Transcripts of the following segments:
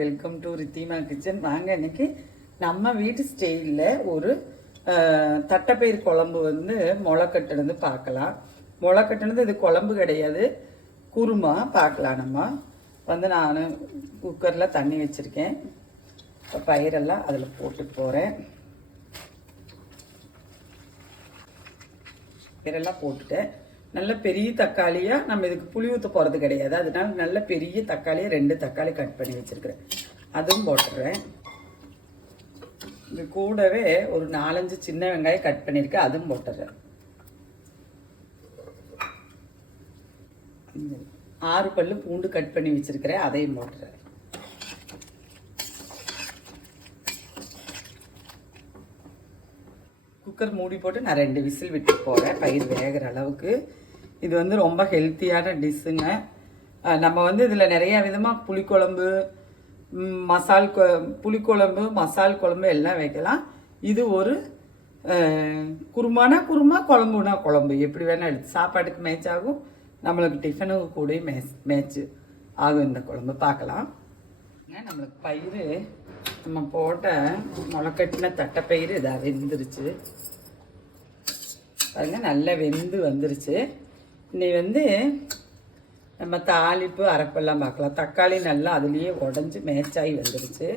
Welcome to Ridhima kitchen. வாங்க இன்னைக்கு நம்ம வீட்டு ஸ்டைலில் ஒரு தட்டைப்பயிர் குழம்பு வந்து முளை கட்டுனது பார்க்கலாம். முளை கட்டுனது இது குழம்பு கிடையாது, குருமா பார்க்கலாம். நம்ம வந்து நான் குக்கரில் தண்ணி வச்சுருக்கேன். இப்போ பயிரெல்லாம் அதில் போட்டுட்டு போகிறேன். பயிரெல்லாம் போட்டுட்டேன். நல்ல பெரிய தக்காளியாக நம்ம இதுக்கு புளி ஊற்ற போகிறது கிடையாது, அதனால நல்ல பெரிய தக்காளியை 2 தக்காளி கட் பண்ணி வச்சுருக்கிறேன், அதுவும் போட்டுடுறேன். இது கூடவே ஒரு 4-5 சின்ன வெங்காயம் கட் பண்ணியிருக்கேன், அதுவும் போட்டுடுறேன். 6 பல்லு பூண்டு கட் பண்ணி வச்சுருக்கிறேன், அதையும் போட்டுறேன். குக்கர் மூடி போட்டு நான் 2 விசில் விட்டு போகிறேன் பயிர் வேகிற அளவுக்கு. இது வந்து ரொம்ப ஹெல்த்தியான டிஷ்ஷுங்க. நம்ம வந்து இதில் நிறைய விதமாக புளிக்குழம்பு, புளிக்குழம்பு, மசால் குழம்பு எல்லாம் வைக்கலாம். இது ஒரு குருமானா குருமா, குழம்புனா குழம்பு, எப்படி வேணால் எடுத்து சாப்பாட்டுக்கு மேட்ச் ஆகும், நம்மளுக்கு டிஃபனுக்கு கூட மேட்ச் ஆகும் இந்த குழம்பு. பார்க்கலாம். நம்மளுக்கு பயிர் நம்ம போட்ட முளைக்கட்டின தட்டைப்பயிறு இதாக வெந்துருச்சு பாருங்க, நல்லா வெந்து வந்துருச்சு. இன்னைக்கு வந்து நம்ம தாளிப்பு அரைப்பெல்லாம் பார்க்கலாம். தக்காளி நல்லா அதுலேயே உடஞ்சி மேட்சாகி வந்துருச்சு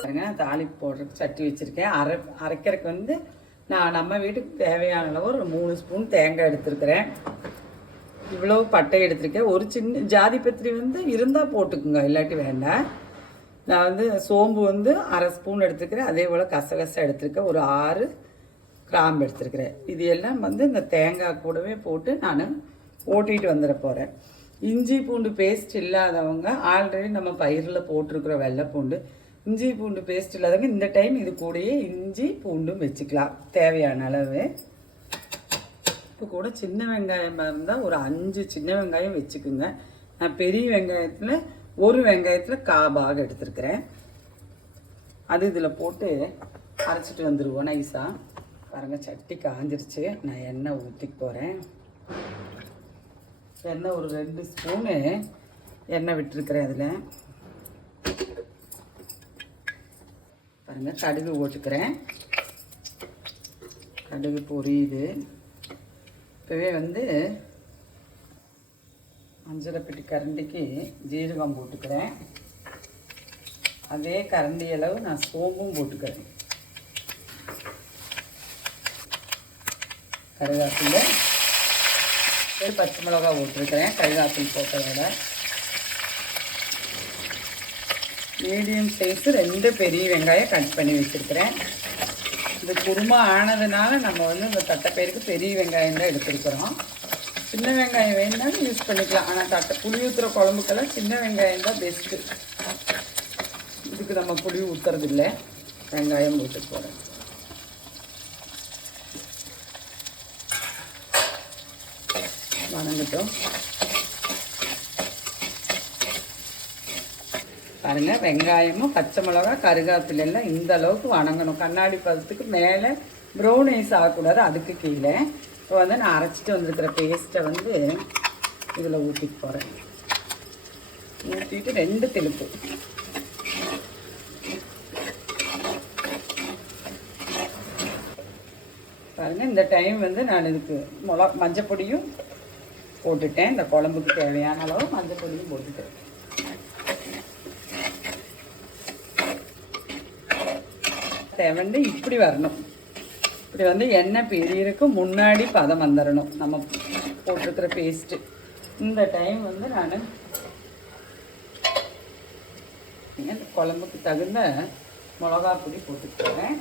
பாருங்க. தாளிப்பு போடுறதுக்கு சட்டி வச்சுருக்கேன். அரைக்கிறதுக்கு வந்து நான் நம்ம வீட்டுக்கு தேவையான அளவு ஒரு 3 ஸ்பூன் தேங்காய் எடுத்துருக்கிறேன். இவ்வளோ பட்டை எடுத்திருக்கேன். ஒரு சின்ன ஜாதி பத்திரி வந்து இருந்தால் போட்டுக்குங்க, இல்லாட்டி வேண்டாம். நான் வந்து சோம்பு வந்து 1/2 ஸ்பூன் எடுத்துருக்கிறேன். அதே போல் கசகசை எடுத்துருக்கேன், ஒரு 6 கிராம்பு எடுத்துருக்கிறேன். இது எல்லாம் வந்து இந்த தேங்காய் கூடவே போட்டு நான் ஓட்டிகிட்டு வந்துட போகிறேன். இஞ்சி பூண்டு பேஸ்ட் இல்லாதவங்க ஆல்ரெடி நம்ம பயிரில் போட்டிருக்கிற வெள்ளை பூண்டு, இஞ்சி பூண்டு பேஸ்ட் இல்லாதவங்க இந்த டைம் இது கூடயே இஞ்சி பூண்டும் வச்சுக்கலாம் தேவையான அளவு. இப்போ கூட சின்ன வெங்காயம் இருந்தால் ஒரு 5 சின்ன வெங்காயம் வச்சுக்குங்க. நான் பெரிய வெங்காயத்தில் ஒரு வெங்காயத்தில் 1/4 பாகம் எடுத்துருக்கிறேன். அது இதில் போட்டு அரைச்சிட்டு வந்துடுவோம் நைஸாக. பாருங்கள், சட்டி காஞ்சிருச்சு. நான் எண்ணெய் ஊற்றிக்க போகிறேன். எண்ணெய் ஒரு 2 ஸ்பூனு எண்ணெய் விட்டுருக்கிறேன். அதில் பாருங்கள், கடுகு போட்டுக்கிறேன். கடுகு பொரியுது. இப்போவே வந்து மஞ்சளைப்பட்டி கரண்டிக்கு ஜீரகம் போட்டுக்கிறேன். அதே கரண்டி அளவு நான் சோம்பும் போட்டுக்கிறேன். கருவேப்பிலை, பச்சை மிளகா போட்டிருக்கிறேன். கருவேப்பிலை போட்டதோட மீடியம் சைஸு 2 பெரிய வெங்காயம் கட் பண்ணி வச்சுருக்கிறேன். இது குருமா ஆனதுனால நம்ம வந்து இந்த தட்டைப்பயிருக்கு பெரிய வெங்காயம் தான் எடுத்துருக்குறோம். சின்ன வெங்காயம் வேணுனாலும் யூஸ் பண்ணிக்கலாம், ஆனால் புளி ஊற்றுற குழம்புக்கெல்லாம் சின்ன வெங்காயம் தான் பெஸ்ட்டு. இதுக்கு நம்ம புளி ஊற்றுறதில்லை, வெங்காயம் போட்டு போகிறேன். வணங்கட்டும். பாருங்கள், வெங்காயமும் பச்சை மிளகா கருவேப்பிலை எல்லாம் இந்த அளவுக்கு வணங்கணும். கண்ணாடி பதத்துக்கு மேலே ப்ரௌனைஸ் ஆகக்கூடாது, அதுக்கு கீழே. இப்போ வந்து நான் அரைச்சிட்டு வந்துருக்கிற பேஸ்ட்டை வந்து இதில் ஊற்றிட்டு போகிறேன். ஊற்றிட்டு 2 தெளிப்பு. பாருங்கள், இந்த டைம் வந்து நான் இதுக்கு மஞ்சள் பொடியும் போட்டுட்டேன். இந்த குழம்புக்கு தேவையான அளவு மஞ்சள் பொடியும் போட்டுட்டேன். தேவைண்டு இப்படி வரணும். இப்படி வந்து எண்ணெய் பிரியறதுக்கு முன்னாடி பதம் வந்துடணும் நம்ம போட்டிருக்கிற பேஸ்ட்டு. இந்த டைம் வந்து நான் இந்த குழம்புக்கு தகுந்த மிளகா பொடி போட்டுட்டு போகிறேன்.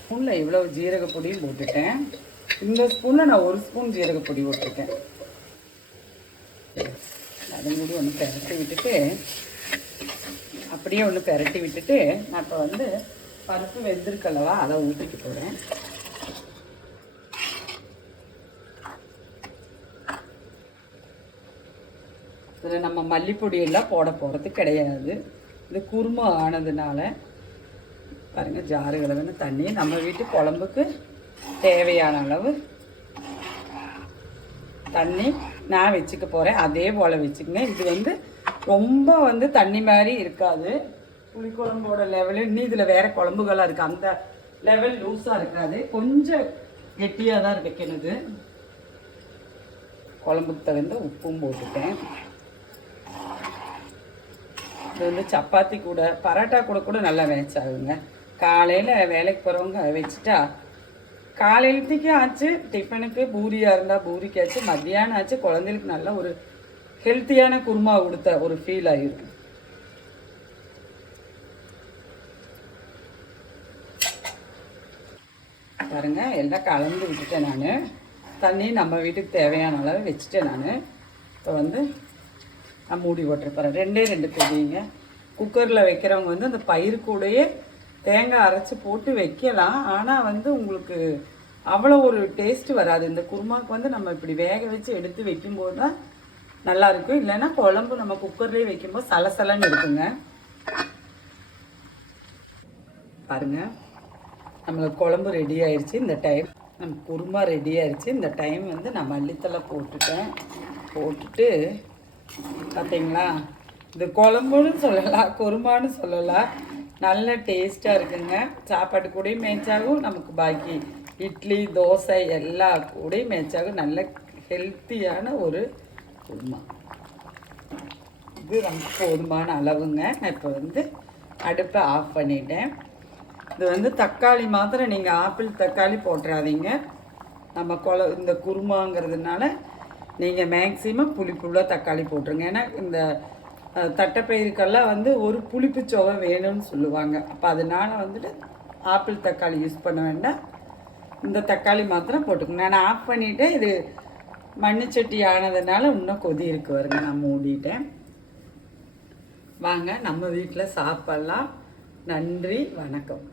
ஸ்பூனில் இவ்வளோ ஜீரக பொடியும் போட்டுட்டேன். இந்த ஸ்பூனில் நான் 1 ஸ்பூன் ஜீரக பொடி போட்டிருக்கேன். அதை மூடி ஒன்று பெரட்டி விட்டுட்டு, அப்படியே ஒன்று பெரட்டி விட்டுட்டு, நான் இப்போ வந்து பருப்பு வெந்திருக்கல்லவா அதை ஊற்றிட்டு போகிறேன். இதில் நம்ம மல்லிப்பொடியெல்லாம் போட போகிறது கிடையாது. இது குருமா ஆனதுனால பாருங்கள், ஜாரு கலவுன்னு தண்ணி நம்ம வீட்டு குழம்புக்கு தேவையான அளவு தண்ணி நான் வச்சுக்க போகிறேன். அதே போல் வச்சுக்கங்க. இது வந்து ரொம்ப வந்து தண்ணி மாதிரி இருக்காது. புளிக்குழம்போட லெவலு இன்னும் இதில் வேறு குழம்புகளாக இருக்குது, அந்த லெவல் லூஸாக இருக்காது, கொஞ்சம் கெட்டியாக தான் வைக்கணுது. குழம்புக்கு தகுந்த உப்பும் போட்டுட்டேன். இது வந்து சப்பாத்தி கூட பரோட்டா கூட கூட நல்லா மேட்ச் ஆகுங்க. காலையில் வேலைக்கு போகிறவங்க வச்சுட்டா காலையிலத்துக்கு ஆச்சு, டிஃபனுக்கு பூரியாக இருந்தால் பூரிக்கு ஆச்சு, மத்தியானம் ஆச்சு, குழந்தைகளுக்கு நல்ல ஒரு ஹெல்த்தியான குருமா கொடுத்த ஒரு ஃபீல் ஆகிடும். பாருங்கள், எல்லாம் கலந்து விட்டுட்டேன். நான் தண்ணி நம்ம வீட்டுக்கு தேவையான அளவு வச்சுட்டேன். நான் இப்போ வந்து நான் மூடி போட்டிருப்பேன். 2 கொதிங்க. குக்கரில் வைக்கிறவங்க வந்து அந்த பயிர் கூடயே தேங்காய் அரைச்சி போட்டு வைக்கலாம். ஆனால் வந்து உங்களுக்கு அவ்வளோ ஒரு டேஸ்ட்டு வராது. இந்த குருமாவுக்கு வந்து நம்ம இப்படி வேக வச்சு எடுத்து வைக்கும்போது தான் நல்லாயிருக்கும். இல்லைன்னா குழம்பு நம்ம குக்கர்லேயே வைக்கும்போது சலசலன்னு இருக்குங்க. பாருங்கள், நம்மளுக்கு குழம்பு ரெடி ஆயிடுச்சு. இந்த டைம் நம்ம குருமா ரெடி ஆயிடுச்சு. இந்த டைம் வந்து நான் மல்லித்தலை போட்டுட்டேன். போட்டுட்டு பார்த்தீங்களா, இது குழம்புன்னு சொல்லலாம், குருமான்னு சொல்லலாம். நல்ல டேஸ்ட்டாக இருக்குங்க. சாப்பாடு கூடயும் மேட்சாகும், நமக்கு பாக்கி இட்லி தோசை எல்லா கூடயும் மேட்சாகும். நல்ல ஹெல்த்தியான ஒரு குருமா. இது ரொம்ப போதுமான அளவுங்க. நான் இப்போ வந்து அடுப்பை ஆஃப் பண்ணிட்டேன். இது வந்து தக்காளி மாத்திரம் நீங்கள் ஆப்பிள் தக்காளி போட்டுறாதீங்க. நம்ம இந்த குருமாங்கிறதுனால நீங்கள் மேக்ஸிமம் புளிப்புள்ள தக்காளி போட்டுருங்க. ஏன்னா இந்த தட்டைப்பயிறுக்கெல்லாம் வந்து ஒரு புளிப்பு சுவை வேணும்னு சொல்லுவாங்க. அப்போ அதனால் வந்துட்டு ஆப்பிள் தக்காளி யூஸ் பண்ண வேண்டாம், இந்த தக்காளி மாத்திரம் போட்டுக்கோங்க. நான் ஆஃப் பண்ணிவிட்டேன். இது மண்ணுச்சட்டி ஆனதுனால இன்னும் கொதி இருக்கு வருங்க. நான் மூடிட்டேன். வாங்க நம்ம வீட்டில் சாப்பிட்லாம். நன்றி, வணக்கம்.